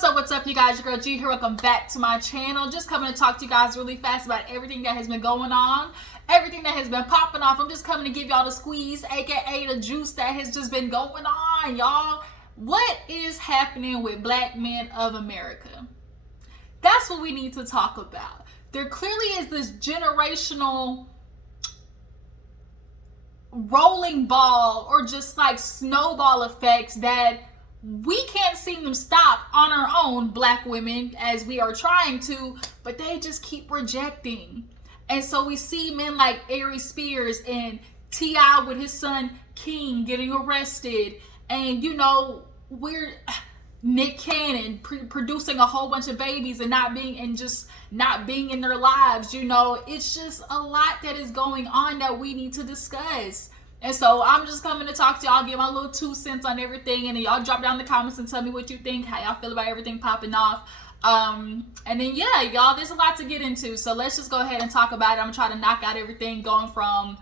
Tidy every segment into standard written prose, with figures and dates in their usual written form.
What's up, you guys? Your girl G here. Welcome back to my channel. Just coming to talk to you guys really fast about everything that has been going on, everything that has been popping off. I'm just coming to give y'all the squeeze, aka the juice that has just been going on, y'all. What is happening with black men of America? That's what we need to talk about. There clearly is this generational rolling ball or just like snowball effects that we can't seem to stop on our own, black women, as we are trying to, but they just keep rejecting. And so we see men like Aries and T.I. with his son King getting arrested, and we're Nick Cannon producing a whole bunch of babies and not being in their lives. It's just a lot that is going on that we need to discuss. And so I'm just coming to talk to y'all, give my little 2 cents on everything, and then y'all drop down in the comments and tell me what you think, how y'all feel about everything popping off. And then yeah, y'all, there's a lot to get into, so let's just go ahead and talk about it. I'm gonna try to knock out everything going from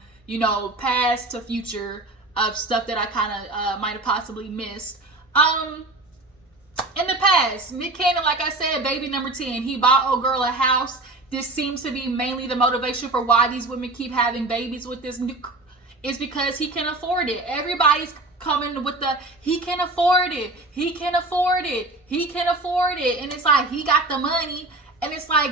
past to future of stuff that I kind of might have possibly missed. In the past, Nick Cannon, like I said, baby number 10, he bought old girl a house. This seems to be mainly the motivation for why these women keep having babies with this new. Is because he can afford it. Everybody's coming with the he can afford it, he can afford it, he can afford it, and it's like he got the money, and it's like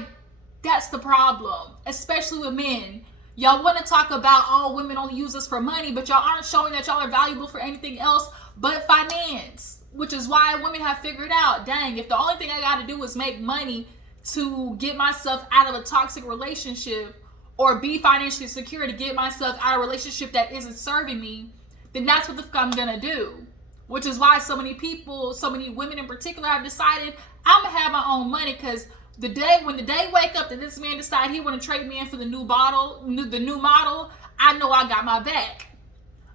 that's the problem, especially with men. Y'all want to talk about, oh, women only use us for money, but y'all aren't showing that y'all are valuable for anything else but finance, which is why women have figured out, dang, if the only thing I got to do is make money to get myself out of a toxic relationship or be financially secure to get myself out of a relationship that isn't serving me, then that's what the fuck I'm gonna do. Which is why so many people, so many women in particular, have decided I'm gonna have my own money, because when the day wake up that this man decide he want to trade me in for the new model, I know I got my back.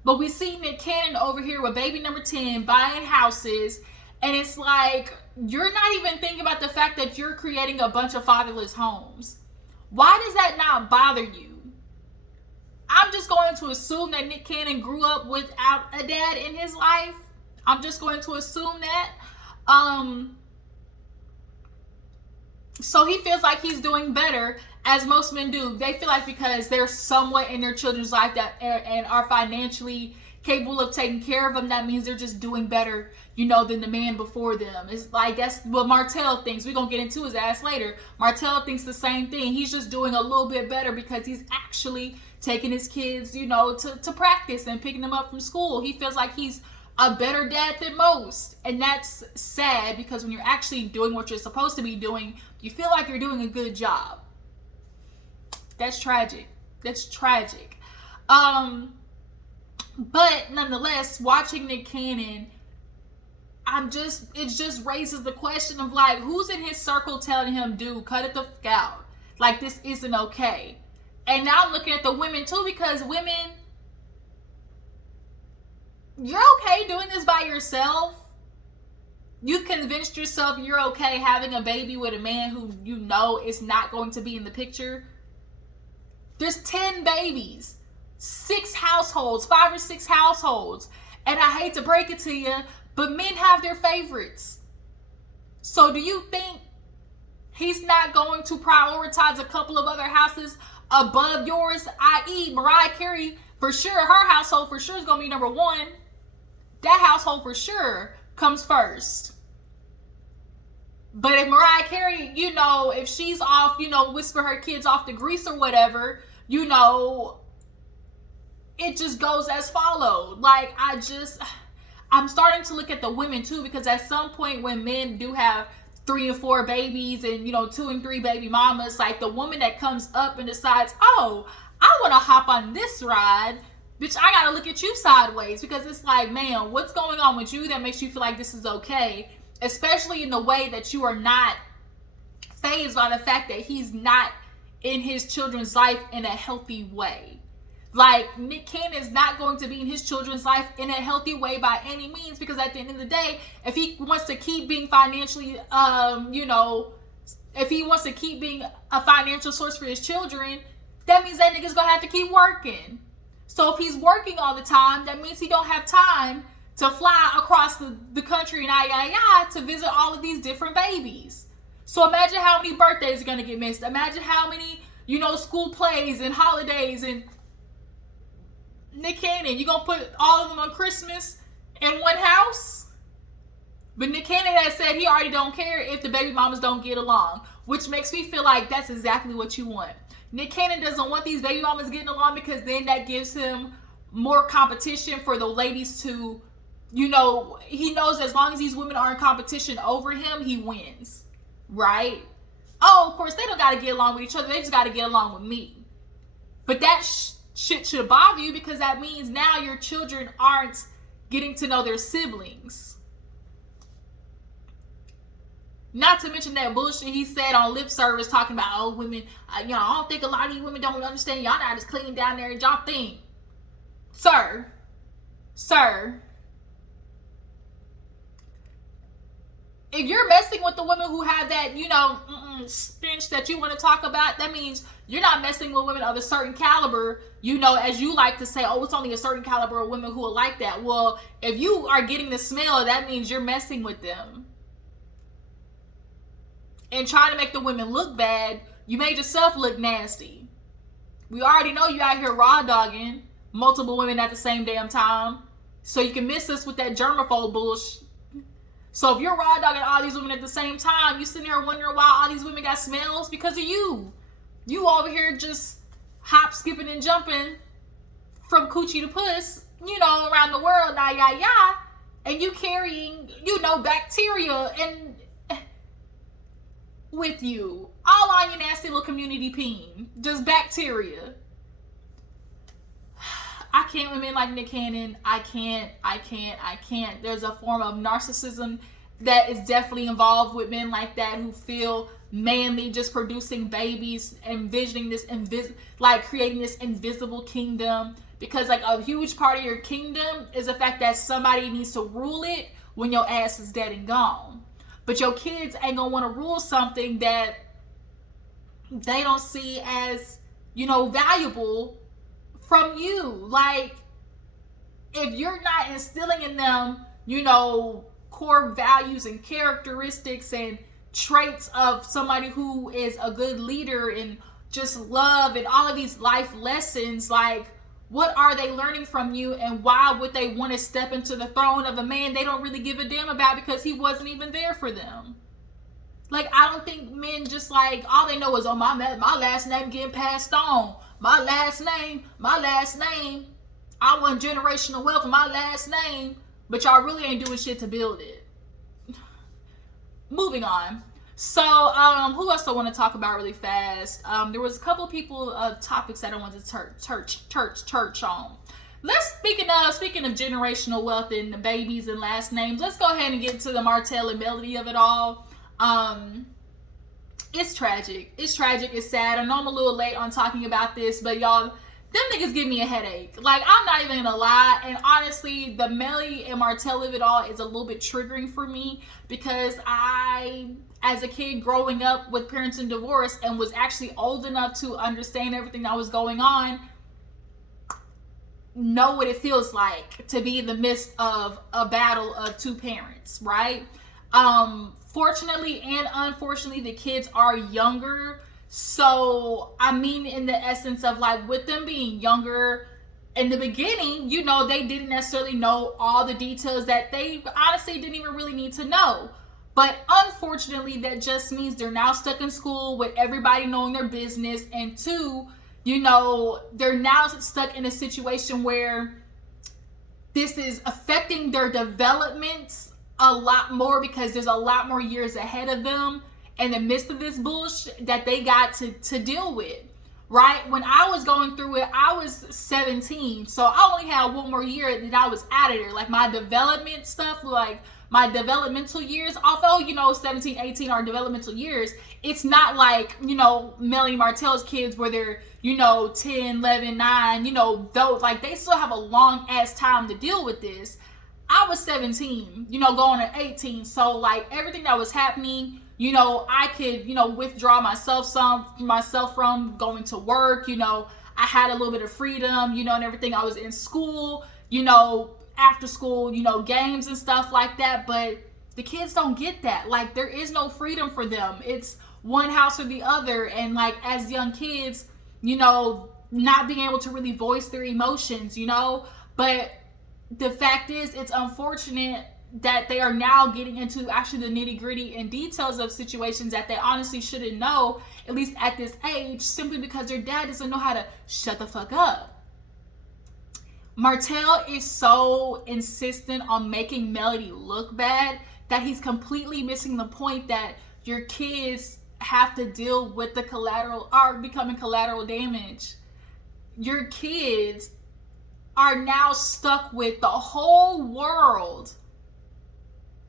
But we see Nick Cannon over here with baby number 10 buying houses, and it's like you're not even thinking about the fact that you're creating a bunch of fatherless homes. Why does that not bother you? I'm just going to assume that Nick Cannon grew up without a dad in his life. I'm just going to assume that. So he feels like he's doing better, as most men do. They feel like because they're somewhat in their children's life and are financially capable of taking care of them, that means they're just doing better, than the man before them. It's like, that's what Martell thinks. We're gonna get into his ass later. Martell thinks the same thing. He's just doing a little bit better because he's actually taking his kids, to practice and picking them up from school. He feels like he's a better dad than most. And that's sad, because when you're actually doing what you're supposed to be doing, you feel like you're doing a good job. That's tragic. That's tragic. But nonetheless, watching Nick Cannon, it just raises the question of like, who's in his circle telling him, dude, cut it the fuck out. Like, this isn't okay. And now I'm looking at the women too, because women, you're okay doing this by yourself. You've convinced yourself you're okay having a baby with a man who is not going to be in the picture. There's 10 babies. 6 households, 5 or 6 households. And I hate to break it to you, but men have their favorites. So do you think he's not going to prioritize a couple of other houses above yours? I.e. Mariah Carey, for sure, her household for sure is going to be number 1. That household for sure comes first. But if Mariah Carey, if she's off, whisper her kids off to Greece or whatever, it just goes as followed. Like, I'm starting to look at the women too, because at some point when men do have 3 and 4 babies and 2 and 3 baby mamas, like the woman that comes up and decides, oh, I want to hop on this ride, bitch, I gotta look at you sideways, because it's like, man, what's going on with you that makes you feel like this is okay, especially in the way that you are not fazed by the fact that he's not in his children's life in a healthy way. Like, Nick Cannon is not going to be in his children's life in a healthy way by any means, because at the end of the day, if he wants to keep being financially, if he wants to keep being a financial source for his children, that means that nigga's gonna have to keep working. So if he's working all the time, that means he don't have time to fly across the country and to visit all of these different babies. So imagine how many birthdays are going to get missed. Imagine how many, school plays and holidays. And Nick Cannon, you going to put all of them on Christmas in one house? But Nick Cannon has said he already don't care if the baby mamas don't get along, which makes me feel like that's exactly what you want. Nick Cannon doesn't want these baby mamas getting along because then that gives him more competition for the ladies to, he knows as long as these women are in competition over him, he wins, right? Oh, of course, they don't got to get along with each other. They just got to get along with me. But that shit should bother you because that means now your children aren't getting to know their siblings. Not to mention that bullshit he said on lip service talking about, oh, women, I don't think a lot of you women don't understand. Y'all not as clean down there as y'all think. Sir, if you're messing with the women who have that, stench that you want to talk about, that means you're not messing with women of a certain caliber, as you like to say, oh, it's only a certain caliber of women who are like that. Well, if you are getting the smell, that means you're messing with them. And trying to make the women look bad, you made yourself look nasty. We already know you out here raw dogging multiple women at the same damn time. So you can miss us with that germaphobe bullshit. So if you're raw dogging all these women at the same time, you sitting here wondering why all these women got smells because of you. You over here just hop, skipping, and jumping from coochie to puss, around the world, and you carrying, bacteria and with you. All on your nasty little community peen. Just bacteria. I can't women like Nick Cannon. I can't. There's a form of narcissism that is definitely involved with men like that who feel manly just producing babies, envisioning this creating this invisible kingdom, because like a huge part of your kingdom is the fact that somebody needs to rule it when your ass is dead and gone. But your kids ain't gonna want to rule something that they don't see as, valuable from you. Like, if you're not instilling in them, core values and characteristics and traits of somebody who is a good leader and just love and all of these life lessons, like, what are they learning from you, and why would they want to step into the throne of a man they don't really give a damn about because he wasn't even there for them? Like, I don't think men just like, all they know is, oh, my last name getting passed on. My last name. I want generational wealth in my last name, but y'all really ain't doing shit to build it. Moving on. So, who else I want to talk about really fast? There was a couple of people, topics that I wanted to church on. Speaking of generational wealth and the babies and last names, let's go ahead and get into the Martell and melody of it all. It's tragic. It's sad. I know I'm a little late on talking about this, but y'all, them niggas give me a headache. Like, I'm not even gonna lie. And honestly, the Melly and Martell of it all is a little bit triggering for me, because I, as a kid growing up with parents in divorce and was actually old enough to understand everything that was going on, know what it feels like to be in the midst of a battle of two parents, right? Fortunately and unfortunately, the kids are younger. So, I mean, in the essence of like, with them being younger in the beginning, they didn't necessarily know all the details that they honestly didn't even really need to know. But unfortunately, that just means they're now stuck in school with everybody knowing their business. And two, they're now stuck in a situation where this is affecting their development a lot more, because there's a lot more years ahead of them in the midst of this bullshit that they got to deal with, right? When I was going through it, I was 17, so I only had one more year that I was out of there. Like, my development stuff, like my developmental years, although 17, 18 are developmental years, it's not like Melanie Martell's kids where they're 10, 11, 9, those, like, they still have a long ass time to deal with this. I was 17, going to 18. So like, everything that was happening, I could, withdraw myself from going to work. I had a little bit of freedom, and everything. I was in school, after school, you know, games and stuff like that. But the kids don't get that. Like, there is no freedom for them. It's one house or the other. And like, as young kids, you know, not being able to really voice their emotions, you know. But the fact is, it's unfortunate that they are now getting into actually the nitty gritty and details of situations that they honestly shouldn't know, at least at this age, simply because their dad doesn't know how to shut the fuck up. Martell is so insistent on making Melody look bad that he's completely missing the point that your kids have to deal with the collateral, are becoming collateral damage. Your kids are now stuck with the whole world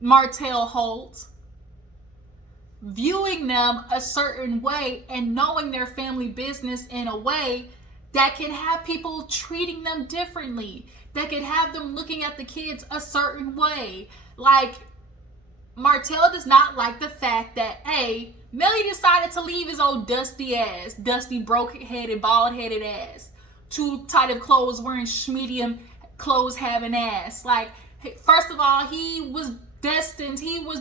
Martell holds, viewing them a certain way and knowing their family business in a way that can have people treating them differently, that can have them looking at the kids a certain way. Like, Martell does not like the fact that, A, Melly decided to leave his old dusty ass, dusty, broke-headed, bald-headed ass, too tight of clothes, wearing medium clothes, having ass. Like, first of all, he was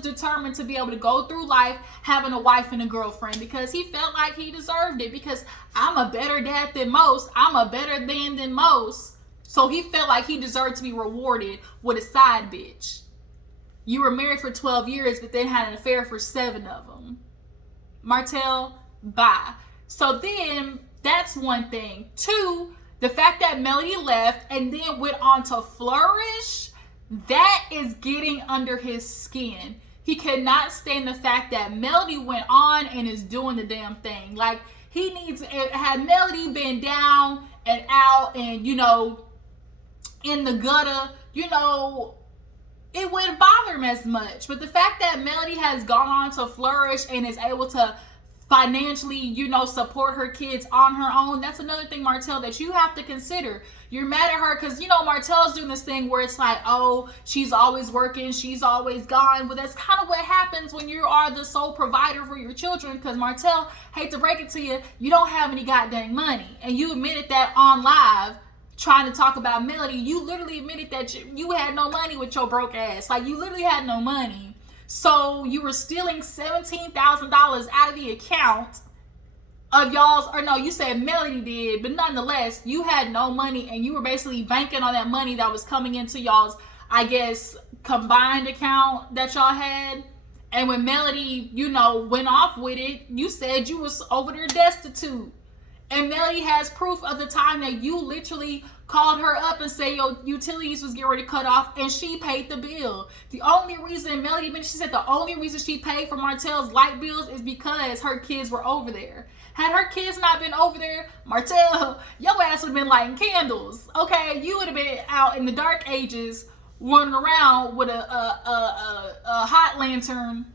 determined to be able to go through life having a wife and a girlfriend because he felt like he deserved it, because I'm a better dad than most, I'm a better man than most. So he felt like he deserved to be rewarded with a side bitch. You were married for 12 years, but then had an affair for 7 of them. Martell, bye. So then, that's one thing. 2, the fact that Melody left and then went on to flourish, that is getting under his skin. He cannot stand the fact that Melody went on and is doing the damn thing. Like, he needs, had Melody been down and out and, you know, in the gutter, you know, it wouldn't bother him as much. But the fact that Melody has gone on to flourish and is able to financially, you know, support her kids on her own, that's another thing, Martell, that you have to consider. You're mad at her because, you know, Martell's doing this thing where it's like, oh, she's always working, she's always gone. But that's kind of what happens when you are the sole provider for your children, because Martell, hate to break it to you, you don't have any goddamn money. And you admitted that on live, trying to talk about Melody. You literally admitted that you had no money with your broke ass. Like, you literally had no money. So you were stealing $17,000 out of the account of y'all's, or no, you said Melody did, but nonetheless, you had no money and you were basically banking on that money that was coming into y'all's, I guess, combined account that y'all had. And when Melody, you know, went off with it, you said you was over there destitute. And Melody has proof of the time that you literally called her up and said your utilities was getting ready to cut off, and she paid the bill. The only reason she said the only reason she paid for Martell's light bills is because her kids were over there. Had her kids not been over there, Martell, your ass would have been lighting candles. Okay, you would have been out in the dark ages running around with a hot lantern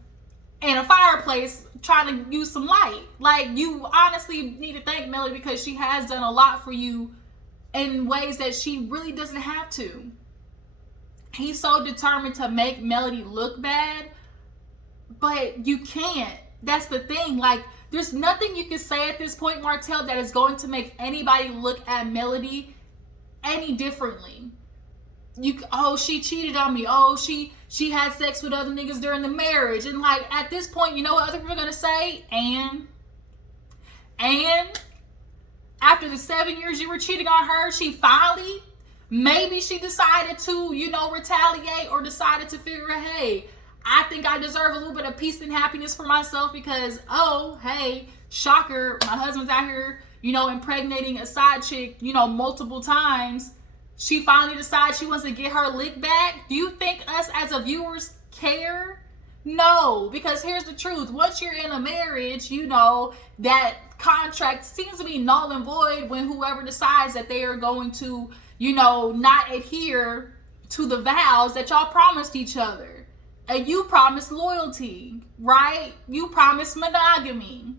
and a fireplace trying to use some light. Like, you honestly need to thank Melody because she has done a lot for you in ways that she really doesn't have to. He's so determined to make Melody look bad, but you can't. That's the thing. Like, there's nothing you can say at this point, Martell, that is going to make anybody look at Melody any differently. Oh, she cheated on me. Oh, she had sex with other niggas during the marriage. And like, at this point, you know what other people are gonna say? And after the 7 years you were cheating on her, she finally, maybe she decided to, you know, retaliate, or decided to figure out, hey, I think I deserve a little bit of peace and happiness for myself because, oh, hey, shocker, my husband's out here, you know, impregnating a side chick, you know, multiple times. She finally decides she wants to get her lick back. Do you think us as a viewers care? No, because here's the truth. Once you're in a marriage, you know, that contract seems to be null and void when whoever decides that they are going to, you know, not adhere to the vows that y'all promised each other. And you promised loyalty, right? You promised monogamy.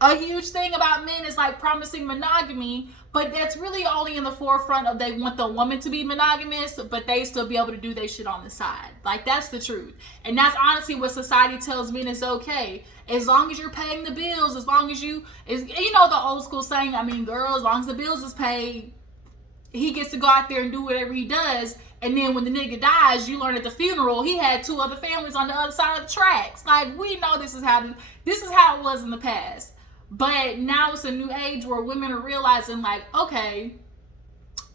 A huge thing about men is like promising monogamy, but that's really only in the forefront of they want the woman to be monogamous, but they still be able to do their shit on the side. Like, that's the truth. And that's honestly what society tells men is okay. As long as you're paying the bills, as long as you know the old school saying, I mean, girl, as long as the bills is paid, he gets to go out there and do whatever he does. And then when the nigga dies, you learn at the funeral he had 2 other families on the other side of the tracks. Like, we know this is how it was in the past. But now it's a new age where women are realizing, like, okay,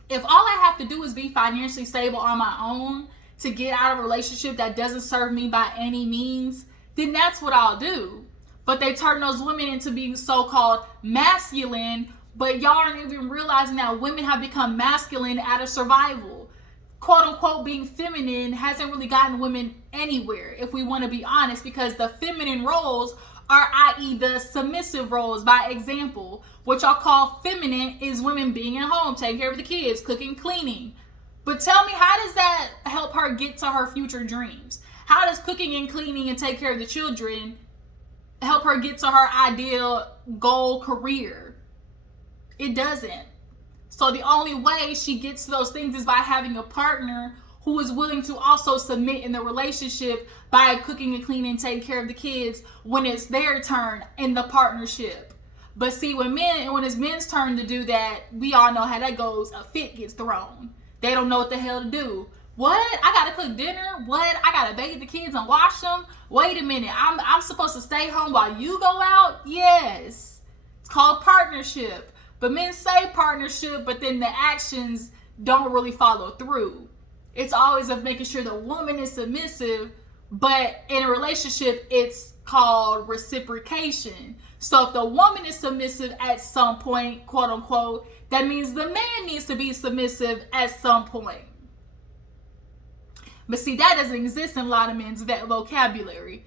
if all I have to do is be financially stable on my own to get out of a relationship that doesn't serve me by any means, then that's what I'll do. But they turn those women into being so-called masculine, but y'all aren't even realizing that women have become masculine out of survival. Quote unquote being feminine hasn't really gotten women anywhere, if we want to be honest, because the feminine roles are, i.e. the submissive roles. By example, what y'all call feminine is women being at home, taking care of the kids, cooking, cleaning. But tell me, how does that help her get to her future dreams? How does cooking and cleaning and take care of the children help her get to her ideal goal career? It doesn't. So the only way she gets to those things is by having a partner who is willing to also submit in the relationship by cooking and cleaning and taking care of the kids when it's their turn in the partnership. But see, when it's men's turn to do that, we all know how that goes. A fit gets thrown. They don't know what the hell to do. What? I gotta cook dinner? What? I gotta bathe the kids and wash them? Wait a minute. I'm supposed to stay home while you go out? Yes. It's called partnership. But men say partnership, but then the actions don't really follow through. It's always of making sure the woman is submissive, but in a relationship, it's called reciprocation. So if the woman is submissive at some point, quote unquote, that means the man needs to be submissive at some point. But see, that doesn't exist in a lot of men's vocabulary.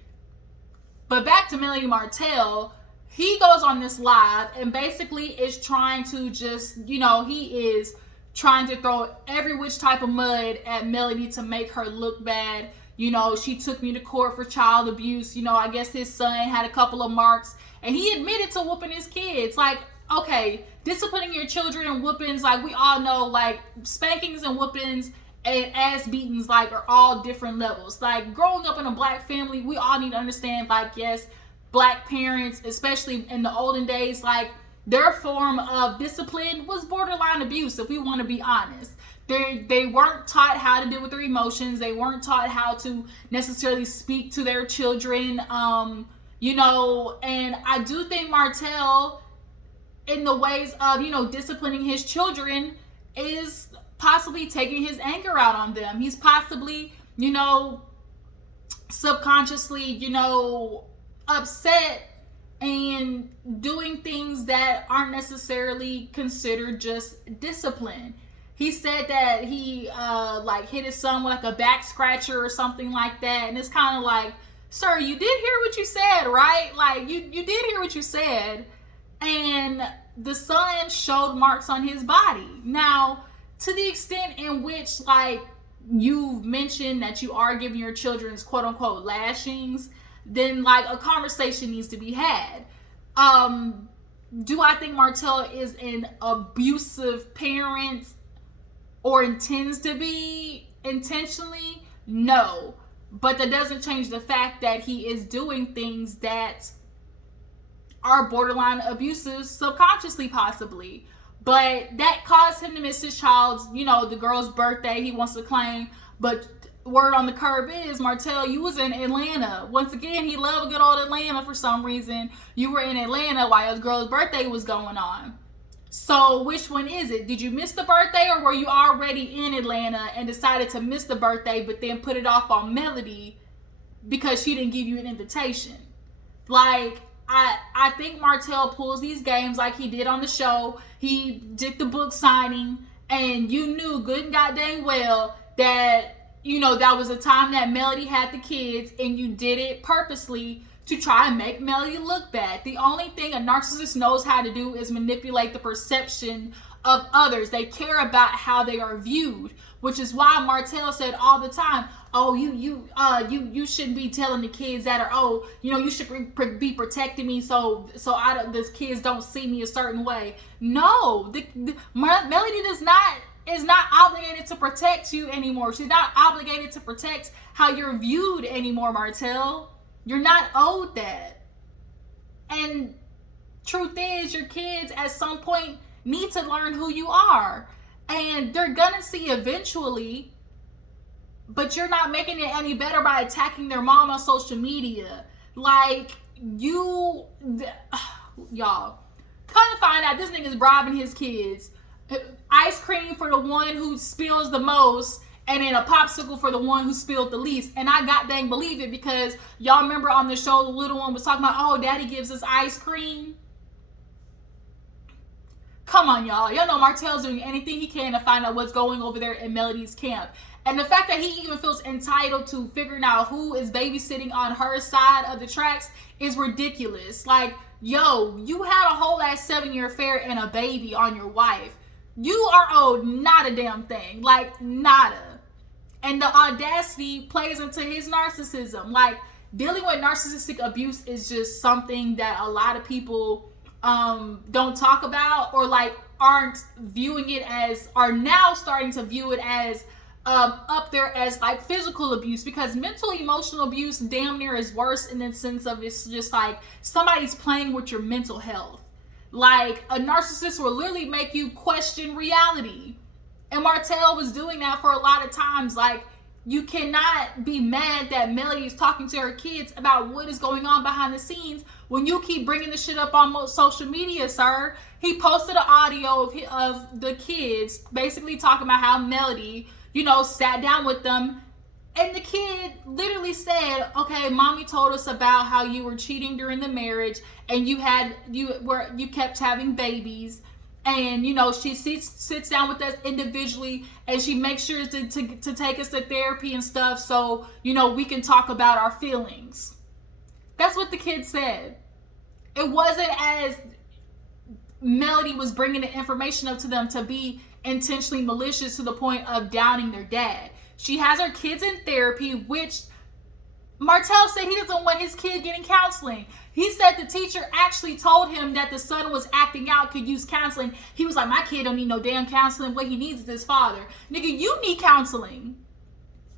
But back to Melody Martell, he goes on this live and basically is trying to just, he is trying to throw every which type of mud at Melody to make her look bad. She took me to court for child abuse. I guess his son had a couple of marks and he admitted to whooping his kids. Like, okay, disciplining your children and whoopings, like we all know, like spankings and whoopings and ass beatings, like, are all different levels. Like, growing up in a black family, we all need to understand, like, yes, black parents, especially in the olden days, like, their form of discipline was borderline abuse, if we want to be honest. They weren't taught how to deal with their emotions. They weren't taught how to necessarily speak to their children, and I do think Martell, in the ways of, disciplining his children, is possibly taking his anger out on them. He's possibly, subconsciously, upset and doing things that aren't necessarily considered just discipline. He said that he hit his son with like a back scratcher or something like that, and it's kind of like, sir, you did hear what you said, right? Like, you did hear what you said. And the son showed marks on his body. Now, to the extent in which, like, you've mentioned that you are giving your children's quote unquote lashings, then like a conversation needs to be had. Do I think Martell is an abusive parent or intends to be intentionally? No. But that doesn't change the fact that he is doing things that are borderline abusive subconsciously, possibly. But that caused him to miss his child's, the girl's birthday he wants to claim. But word on the curb is, Martell, you was in Atlanta. Once again, he loved good old Atlanta for some reason. You were in Atlanta while his girl's birthday was going on. So which one is it? Did you miss the birthday, or were you already in Atlanta and decided to miss the birthday but then put it off on Melody because she didn't give you an invitation? Like, I think Martell pulls these games like he did on the show. He did the book signing, and you knew good and goddamn well that, that was a time that Melody had the kids, and you did it purposely to try and make Melody look bad. The only thing a narcissist knows how to do is manipulate the perception of others. They care about how they are viewed, which is why Martell said all the time, oh, you shouldn't be telling the kids that, or, oh, you should be protecting me so the kids don't see me a certain way. No, Melody is not obligated to protect you anymore. She's not obligated to protect how you're viewed anymore, Martell. You're not owed that. And truth is, your kids at some point need to learn who you are. And they're gonna see eventually, but you're not making it any better by attacking their mom on social media. Like, y'all, come to find out this nigga's bribing his kids. Ice cream for the one who spills the most, and then a popsicle for the one who spilled the least. And I god dang believe it, because y'all remember on the show, the little one was talking about, oh, daddy gives us ice cream. Come on, y'all. Y'all know Martell's doing anything he can to find out what's going over there in Melody's camp. And the fact that he even feels entitled to figuring out who is babysitting on her side of the tracks is ridiculous. Like, yo, you had a whole ass 7-year affair and a baby on your wife. You are owed not a damn thing. Like, nada. And the audacity plays into his narcissism. Like, dealing with narcissistic abuse is just something that a lot of people don't talk about, or like aren't viewing it as, are now starting to view it as up there as like physical abuse, because mental emotional abuse damn near is worse in the sense of it's just like somebody's playing with your mental health. Like, a narcissist will literally make you question reality, and Martell was doing that for a lot of times. Like, you cannot be mad that Melody is talking to her kids about what is going on behind the scenes when you keep bringing the shit up on social media, sir. He posted an audio of the kids basically talking about how Melody, you know, sat down with them, and the kid literally said, okay, mommy told us about how you were cheating during the marriage, and you kept having babies, and you know, she sits down with us individually, and she makes sure to take us to therapy and stuff, so you know, we can talk about our feelings. That's what the kid said. It wasn't as Melody was bringing the information up to them to be intentionally malicious to the point of downing their dad. She has her kids in therapy, which Martell said he doesn't want his kid getting counseling. He said the teacher actually told him that the son was acting out, could use counseling. He was like, my kid don't need no damn counseling. What he needs is his father. Nigga, you need counseling.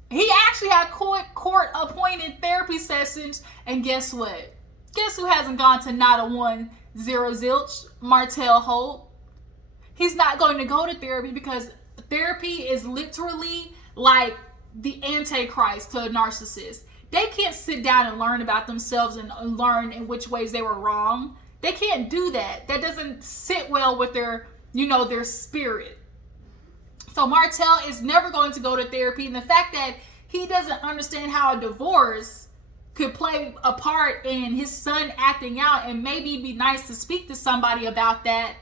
He actually had court-appointed therapy sessions, and guess what? Guess who hasn't gone to not a 1-0 zilch? Martell Holt. He's not going to go to therapy because therapy is literally like the antichrist to a narcissist. They can't sit down and learn about themselves and learn in which ways they were wrong. They can't do that. That doesn't sit well with their, you know, their spirit. So Martell is never going to go to therapy. And the fact that he doesn't understand how a divorce could play a part in his son acting out, and maybe it'd be nice to speak to somebody about that.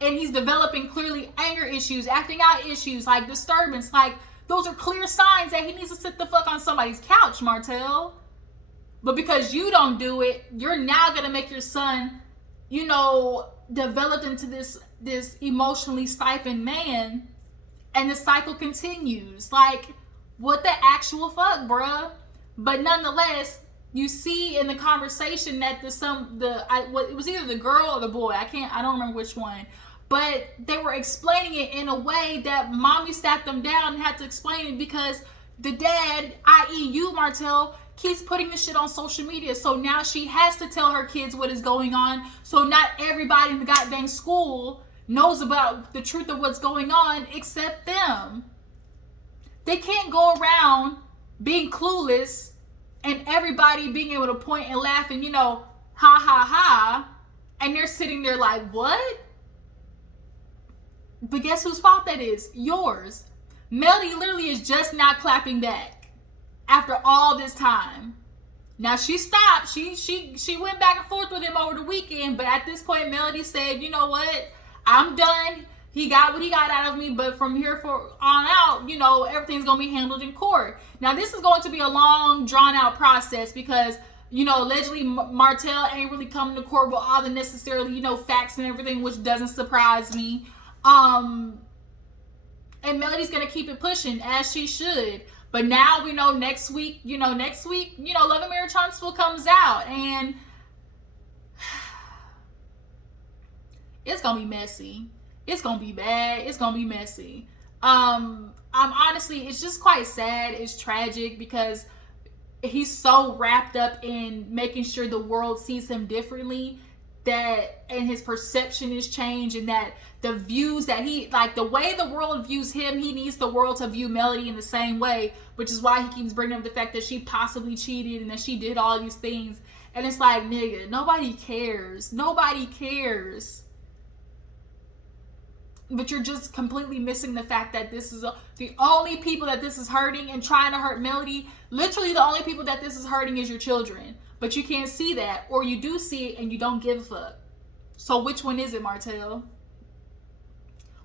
And he's developing clearly anger issues, acting out issues, like disturbance. Like, those are clear signs that he needs to sit the fuck on somebody's couch, Martell. But because you don't do it, you're now going to make your son, you know, develop into this emotionally stifled man. And the cycle continues. Like, what the actual fuck, bruh? But nonetheless, you see in the conversation that it was either the girl or the boy. I don't remember which one. But they were explaining it in a way that mommy sat them down and had to explain it, because the dad, i.e. you, Martell, keeps putting this shit on social media. So now she has to tell her kids what is going on. So not everybody in the goddamn school knows about the truth of what's going on except them. They can't go around being clueless and everybody being able to point and laugh and, you know, ha ha ha. And they're sitting there like, what? But guess whose fault that is? Yours. Melody literally is just not clapping back after all this time. Now she stopped. She went back and forth with him over the weekend, but at this point Melody said, you know what? I'm done. He got what he got out of me, but from here on out, you know, everything's going to be handled in court. Now this is going to be a long, drawn out process because, you know, allegedly Martell ain't really coming to court with all the necessarily, you know, facts and everything, which doesn't surprise me. And Melody's gonna keep it pushing as she should. But now we know next week, Love and Marriage Huntsville comes out, and it's gonna be messy. It's gonna be bad. It's gonna be messy. I'm honestly, it's just quite sad. It's tragic because he's so wrapped up in making sure the world sees him differently that, and his perception is changed, and that the views that he, like the way the world views him, he needs the world to view Melody in the same way, which is why he keeps bringing up the fact that she possibly cheated and that she did all these things. And it's like, nigga, nobody cares. Nobody cares. But you're just completely missing the fact that this is the only people that this is hurting and trying to hurt Melody. Literally the only people that this is hurting is your children. But you can't see that, or you do see it and you don't give a fuck. So which one is it, Martell?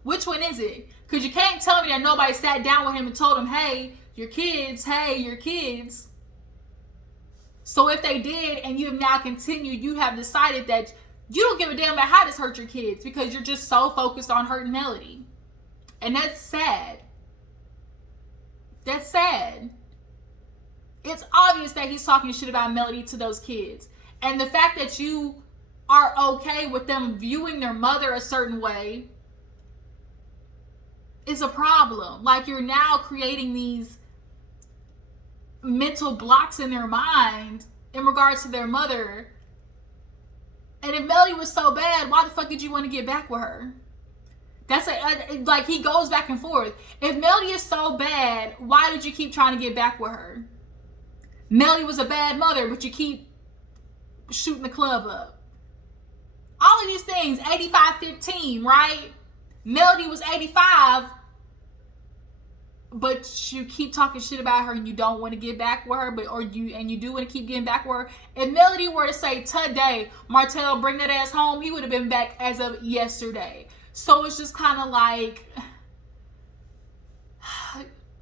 Which one is it? Because you can't tell me that nobody sat down with him and told him, hey, your kids, hey, your kids. So if they did, and you have now continued, you have decided that you don't give a damn about how this hurt your kids because you're just so focused on hurting Melody. And that's sad. That's sad. It's obvious that he's talking shit about Melody to those kids. And the fact that you are okay with them viewing their mother a certain way is a problem. Like, you're now creating these mental blocks in their mind in regards to their mother. And if Melody was so bad, why the fuck did you want to get back with her? That's like, he goes back and forth. If Melody is so bad, why did you keep trying to get back with her? Melody was a bad mother, but you keep shooting the club up. All of these things, 85-15, right? Melody was 85, but you keep talking shit about her and you don't want to get back with her, you do want to keep getting back with her. If Melody were to say today, Martell, bring that ass home, he would have been back as of yesterday. So it's just kind of like,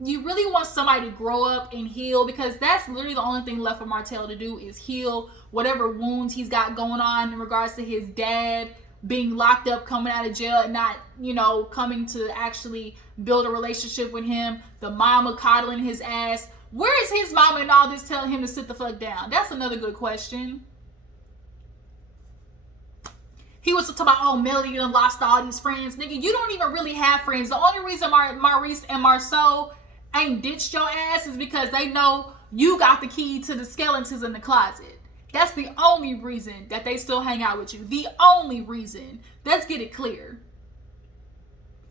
you really want somebody to grow up and heal, because that's literally the only thing left for Martell to do is heal whatever wounds he's got going on in regards to his dad being locked up, coming out of jail, and not, coming to actually build a relationship with him. The mama coddling his ass. Where is his mama in all this telling him to sit the fuck down? That's another good question. He was talking about, oh, Melody done lost all these friends. Nigga, you don't even really have friends. The only reason Maurice and Marceau ain't ditched your ass is because they know you got the key to the skeletons in the closet. That's the only reason that they still hang out with you. The only reason. Let's get it clear.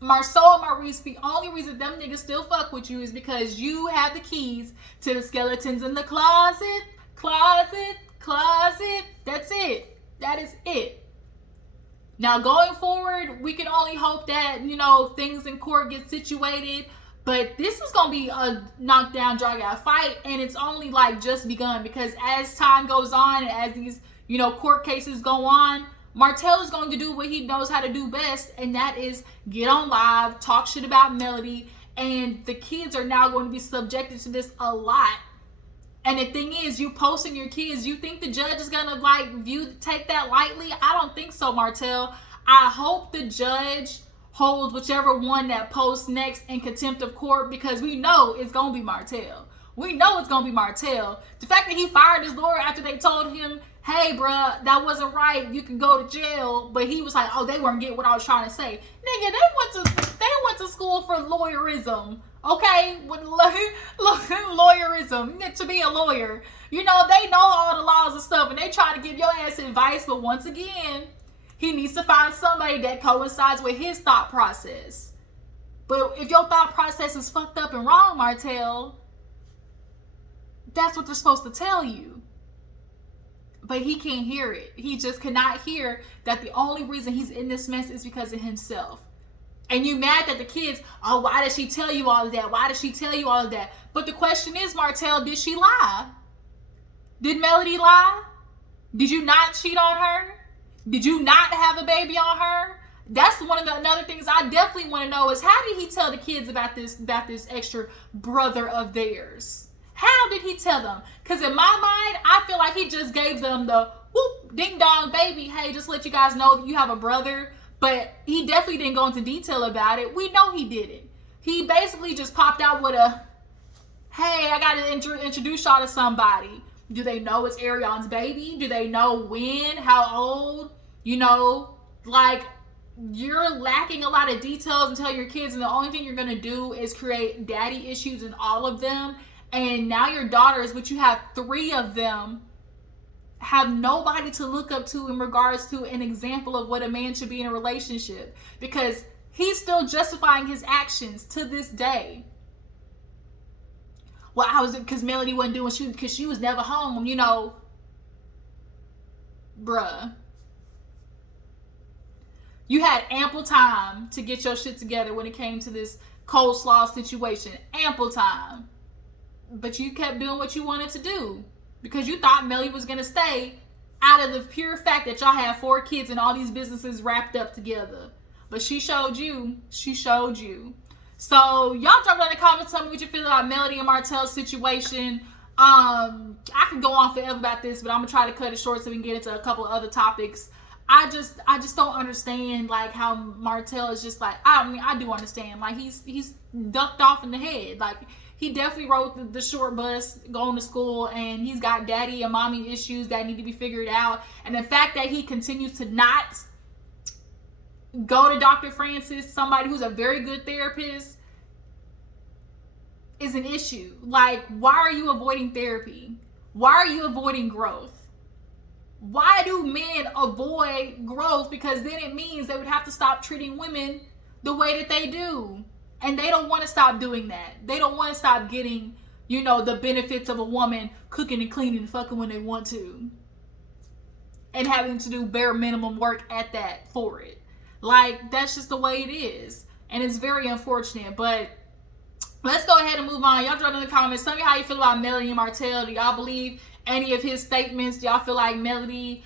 Marceau and Maurice, the only reason them niggas still fuck with you is because you have the keys to the skeletons in the closet. Closet. That's it. That is it. Now, going forward, we can only hope that, things in court get situated. But this is going to be a knockdown, drag out fight. And it's only like just begun, because as time goes on and as these, court cases go on, Martell is going to do what he knows how to do best. And that is get on live, talk shit about Melody. And the kids are now going to be subjected to this a lot. And the thing is, you posting your kids, you think the judge is going to take that lightly? I don't think so, Martell. I hope the judge holds whichever one that posts next in contempt of court, because we know it's going to be Martell. We know it's going to be Martell. The fact that he fired his lawyer after they told him, hey, bruh, that wasn't right, you can go to jail. But he was like, oh, they weren't getting what I was trying to say. Nigga, they went to school for lawyerism. Okay? With lawyerism. To be a lawyer. They know all the laws and stuff, and they try to give your ass advice. But once again, he needs to find somebody that coincides with his thought process. But if your thought process is fucked up and wrong, Martell, that's what they're supposed to tell you. But he can't hear it. He just cannot hear that the only reason he's in this mess is because of himself. And you mad that the kids, oh, why did she tell you all of that? Why did she tell you all of that? But the question is, Martell, did she lie? Did Melody lie? Did you not cheat on her? Did you not have a baby on her? That's one of the another things I definitely want to know is, how did he tell the kids about this extra brother of theirs? How did he tell them? Because in my mind, I feel like he just gave them the whoop, ding dong, baby. Hey, just let you guys know that you have a brother. But he definitely didn't go into detail about it. We know he didn't. He basically just popped out with a, hey, I got to introduce y'all to somebody. Do they know it's Arion's baby? Do they know when, how old? Like, you're lacking a lot of details and tell your kids, and the only thing you're going to do is create daddy issues in all of them. And now your daughters, which you have 3 of them, have nobody to look up to in regards to an example of what a man should be in a relationship, because he's still justifying his actions to this day. Well, I was, because Melody wasn't doing, because she was never home, you know. Bruh. You had ample time to get your shit together when it came to this coleslaw situation. Ample time. But you kept doing what you wanted to do because you thought Melly was going to stay out of the pure fact that y'all had 4 kids and all these businesses wrapped up together. But she showed you. She showed you. So y'all drop down in the comments, tell me what you feel about Melody and Martell's situation. I could go on forever about this, but I'm gonna try to cut it short so we can get into a couple of other topics. I just don't understand like how Martell is just like, I mean, I do understand, like he's ducked off in the head. Like he definitely rode the short bus going to school, and he's got daddy and mommy issues that need to be figured out. And the fact that he continues to not go to Dr. Francis, somebody who's a very good therapist, is an issue. Like, why are you avoiding therapy? Why are you avoiding growth? Why do men avoid growth? Because then it means they would have to stop treating women the way that they do. And they don't want to stop doing that. They don't want to stop getting, you know, the benefits of a woman cooking and cleaning and fucking when they want to. And having to do bare minimum work at that for it. Like, that's just the way it is. And it's very unfortunate. But let's go ahead and move on. Y'all drop in the comments. Tell me how you feel about Melody and Martell. Do y'all believe any of his statements? Do y'all feel like Melody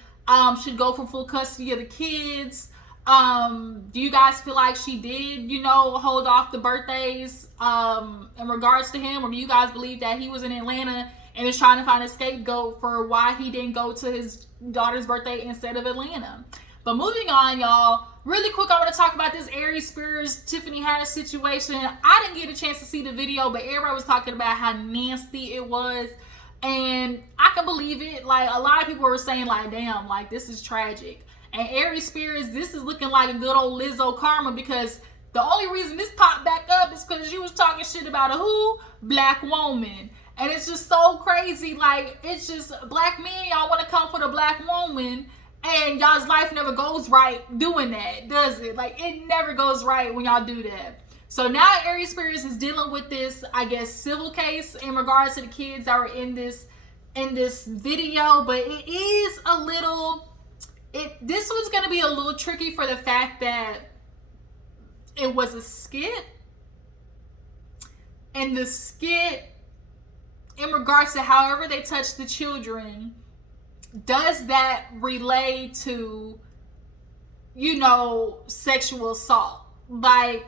should go for full custody of the kids? Do you guys feel like she did, you know, hold off the birthdays in regards to him? Or do you guys believe that he was in Atlanta and is trying to find a scapegoat for why he didn't go to his daughter's birthday instead of Atlanta? But moving on, y'all, really quick, I want to talk about this Aries Spears Tiffany Haddish situation. I didn't get a chance to see the video, but everybody was talking about how nasty it was. And I can believe it. Like, a lot of people were saying, like, damn, like, this is tragic. And Aries Spears, this is looking like a good old Lizzo karma, because the only reason this popped back up is because you was talking shit about a who? Black woman. And it's just so crazy. Like, it's just black men, y'all want to come for the black woman, and y'all's life never goes right doing that, does it? Like, it never goes right when y'all do that. So now Aries Spears is dealing with this, I guess, civil case in regards to the kids that were in this video. But it is a little, this one's going to be a little tricky for the fact that it was a skit. And the skit, in regards to however they touch the children, does that relay to, you know, sexual assault? Like,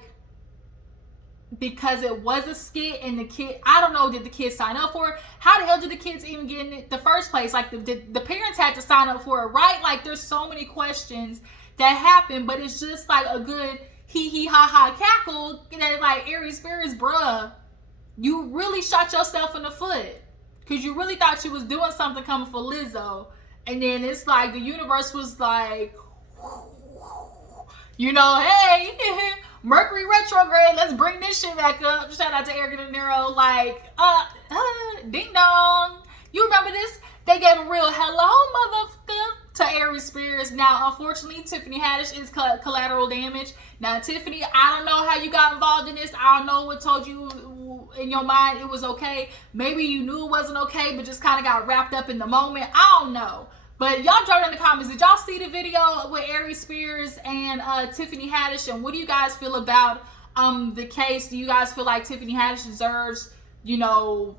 because it was a skit and the kid, I don't know, did the kids sign up for it? How the hell did the kids even get in it the first place? Like, the parents had to sign up for it, right? Like, there's so many questions that happen, but it's just like a good hee ha ha cackle that, like, Aries Spears, bruh, you really shot yourself in the foot, because you really thought you was doing something coming for Lizzo. And then it's like the universe was like, you know, hey, Mercury retrograde, let's bring this shit back up. Shout out to Erica De Niro. Like, ding dong. You remember this? They gave a real hello, motherfucker, to Aries Spears. Now, unfortunately, Tiffany Haddish is collateral damage. Now, Tiffany, I don't know how you got involved in this. I don't know what told you in your mind it was okay. Maybe you knew it wasn't okay, but just kind of got wrapped up in the moment. I don't know. But y'all drop it in the comments. Did y'all see the video with Aries Spears and Tiffany Haddish? And what do you guys feel about the case? Do you guys feel like Tiffany Haddish deserves, you know,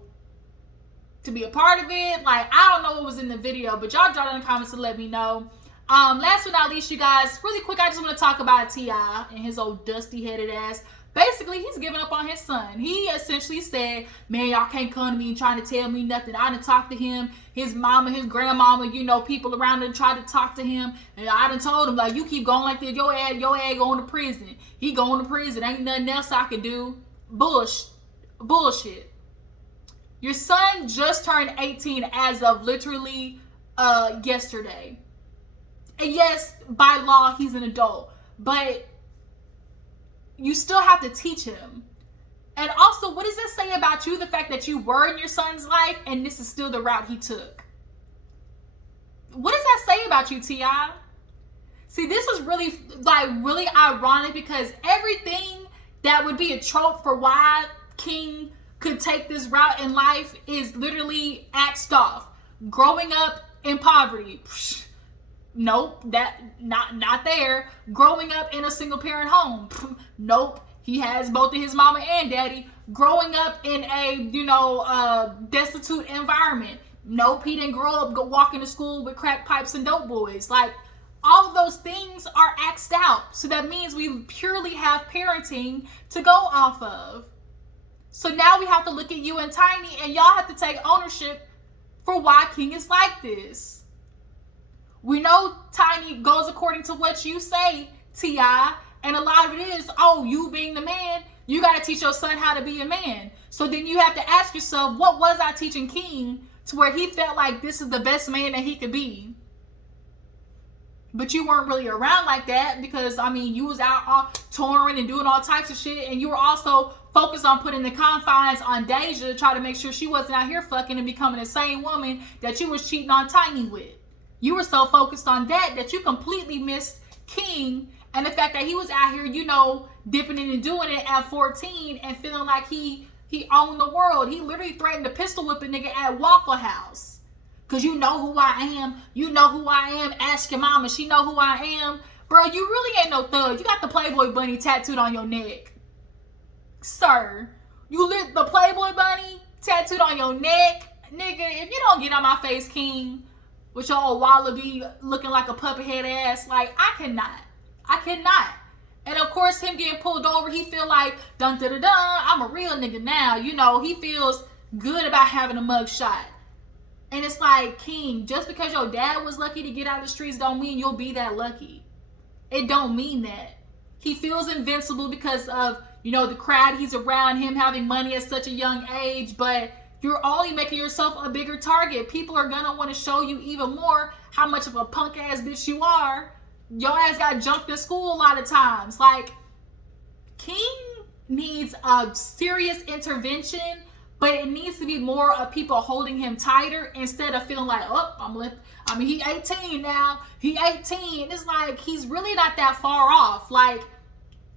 to be a part of it? Like, I don't know what was in the video, but y'all drop it in the comments to let me know. Last but not least, you guys, really quick, I just want to talk about T.I. and his old dusty-headed ass. Basically, he's giving up on his son. He essentially said, man, y'all can't come to me and trying to tell me nothing. I done talked to him, his mama, his grandmama, you know, people around him tried to talk to him. And I done told him, like, you keep going like this, your ass going to prison. He going to prison. Ain't nothing else I can do. Bullshit. Your son just turned 18 as of literally yesterday. And yes, by law, he's an adult. But you still have to teach him. And also, what does this say about you? The fact that you were in your son's life and this is still the route he took. about you, T.I. See, this is really, like, really ironic because everything that would be a trope for why King could take this route in life is literally axed off. Growing up in poverty. Psh, nope, that not there. Growing up in a single parent home. Psh, nope. He has both of his mama and daddy. Growing up in a, destitute environment. Nope, he didn't grow up walking to school with crack pipes and dope boys. Like, all of those things are axed out. So that means we purely have parenting to go off of. So now we have to look at you and Tiny, and y'all have to take ownership for why King is like this. We know Tiny goes according to what you say, T.I., and a lot of it is, oh, you being the man, you got to teach your son how to be a man. So then you have to ask yourself, what was I teaching King to where he felt like this is the best man that he could be? But you weren't really around like that because, I mean, you was out touring and doing all types of shit, and you were also focused on putting the confines on Deja to try to make sure she wasn't out here fucking and becoming the same woman that you was cheating on Tiny with. You were so focused on that you completely missed King and the fact that he was out here, dipping in and doing it at 14 and feeling like he owned the world. He literally threatened to pistol whip a nigga at Waffle House. Cause you know who I am. You know who I am. Ask your mama. She know who I am. Bro, you really ain't no thug. You got the Playboy bunny tattooed on your neck. Sir, you lit the Playboy bunny tattooed on your neck. Nigga, if you don't get on my face, King, with your old wallaby looking like a puppet head ass, like, I cannot. And of course, him getting pulled over, he feel like, dun dun dun dun, I'm a real nigga now. He feels good about having a mug shot. And it's like, King, just because your dad was lucky to get out of the streets don't mean you'll be that lucky. It don't mean that. He feels invincible because of, the crowd he's around, him having money at such a young age, but you're only making yourself a bigger target. People are gonna want to show you even more how much of a punk ass bitch you are. Your ass got jumped in school a lot of times. Like, King needs a serious intervention, but it needs to be more of people holding him tighter instead of feeling like, he 18 now. He 18. It's like, he's really not that far off. Like,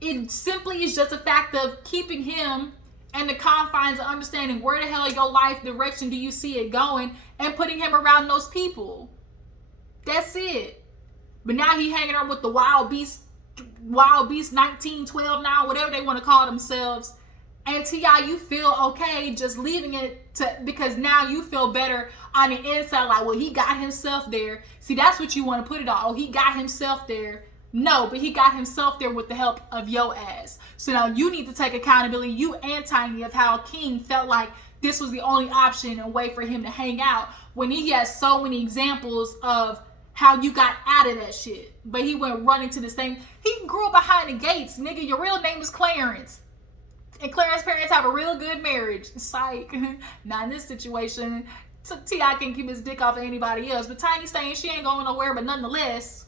it simply is just a fact of keeping him in the confines of understanding where the hell your life direction do you see it going and putting him around those people. That's it. But now he hanging out with the Wild Beast 1912 now, whatever they want to call themselves. And T.I., you feel okay just leaving it because now you feel better on the inside, like, well, he got himself there. See, that's what you want to put it on. Oh, he got himself there. No, but he got himself there with the help of your ass. So now you need to take accountability, you and Tiny, of how King felt like this was the only option and way for him to hang out when he has so many examples of how you got out of that shit. But he went running to the same. He grew up behind the gates, nigga. Your real name is Clarence. And Clarence's parents have a real good marriage. Psych. Not in this situation. T.I. can keep his dick off of anybody else. But Tiny saying she ain't going nowhere, but nonetheless,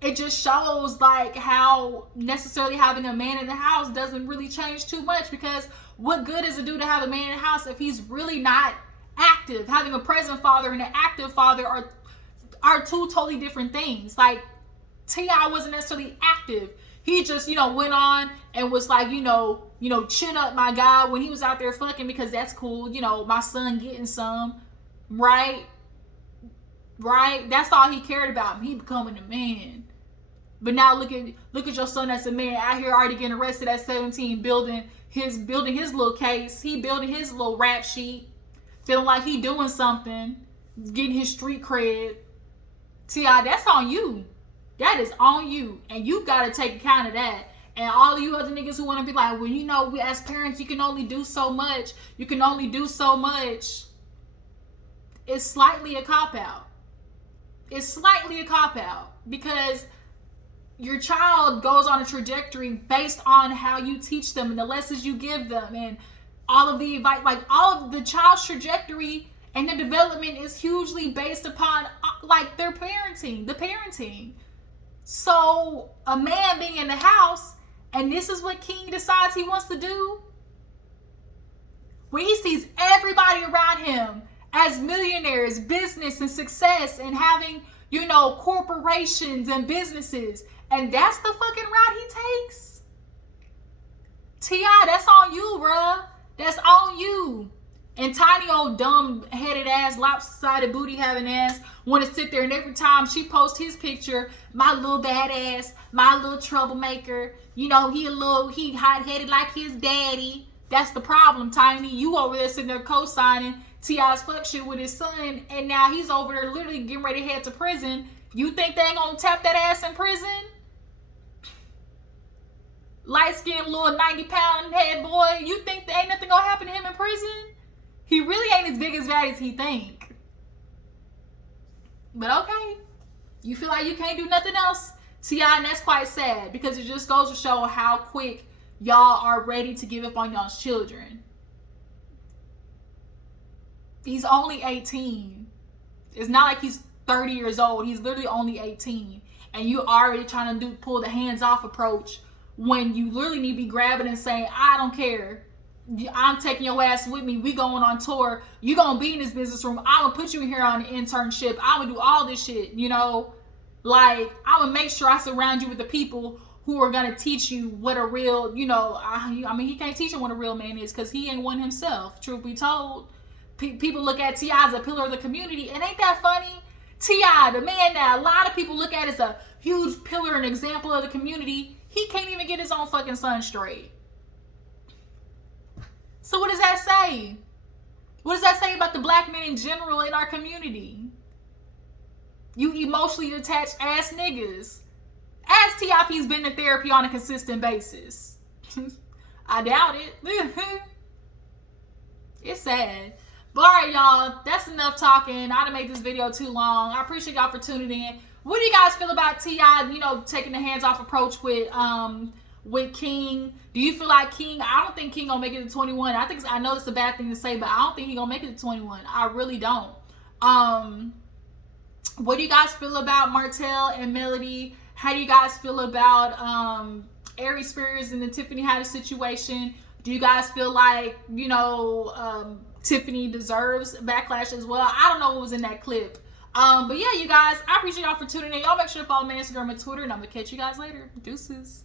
it just shows like how necessarily having a man in the house doesn't really change too much, because what good does it do to have a man in the house if he's really not active? Having a present father and an active father are two totally different things. Like, T.I. wasn't necessarily active. He just, went on and was like, chin up my guy when he was out there fucking because that's cool. My son getting some, right? Right? That's all he cared about. He becoming a man. But now look at your son as a man out here already getting arrested at 17, building his little case. He building his little rap sheet, feeling like he doing something, getting his street cred. T.I., that's on you. That is on you. And you got to take account of that. And all of you other niggas who want to be like, well, we as parents, you can only do so much. You can only do so much. It's slightly a cop-out. It's slightly a cop-out because your child goes on a trajectory based on how you teach them and the lessons you give them and all of the advice, like all of the child's trajectory and their development is hugely based upon like their parenting, the parenting. So a man being in the house and this is what King decides he wants to do, when he sees everybody around him as millionaires, business and success, and having, you know, corporations and businesses. And that's the fucking route he takes? T.I., that's on you, bruh. That's on you. And tiny old dumb headed ass, lopsided booty having ass want to sit there, and every time she posts his picture, my little badass, my little troublemaker, you know, he hot headed like his daddy. That's the problem, Tiny. You over there sitting there co-signing T.I.'s fuck shit with his son, and now he's over there literally getting ready to head to prison. You think they ain't gonna tap that ass in prison? Light-skinned little 90-pound head boy, you think there ain't nothing gonna happen to him in prison? He really ain't as big as bad as he think. But okay, you feel like you can't do nothing else, T.I., and that's quite sad, because it just goes to show how quick y'all are ready to give up on y'all's children. He's only 18. It's not like he's 30 years old. He's literally only 18. And you already trying to pull the hands-off approach when you literally need to be grabbing and saying, I don't care. I'm taking your ass with me. We going on tour. You gonna be in this business room. I'm gonna put you in here on an internship. I'm gonna do all this shit, you know? Like, I'm gonna make sure I surround you with the people who are gonna teach you what a real, you know, I mean, he can't teach him what a real man is because he ain't one himself, truth be told. People look at T.I. as a pillar of the community, and ain't that funny? T.I., the man that a lot of people look at as a huge pillar and example of the community, he can't even get his own fucking son straight. So what does that say? What does that say about the black men in general in our community? You emotionally attached ass niggas. Ask T.I. if he's been to therapy on a consistent basis. I doubt it. It's sad. But all right, y'all, that's enough talking. I done made this video too long. I appreciate y'all for tuning in. What do you guys feel about T.I., you know, taking the hands-off approach with King? Do you feel like King, I don't think King gonna make it to 21. I know it's a bad thing to say, but I don't think he gonna make it to 21. I really don't. What do you guys feel about Martell and Melody? How do you guys feel about Aries Spears and the Tiffany Haddish situation? Do you guys feel like, you know, Tiffany deserves backlash as well? I don't know what was in that clip. But yeah, you guys, I appreciate y'all for tuning in. Y'all make sure to follow me on Instagram and Twitter, and I'm gonna catch you guys later. Deuces.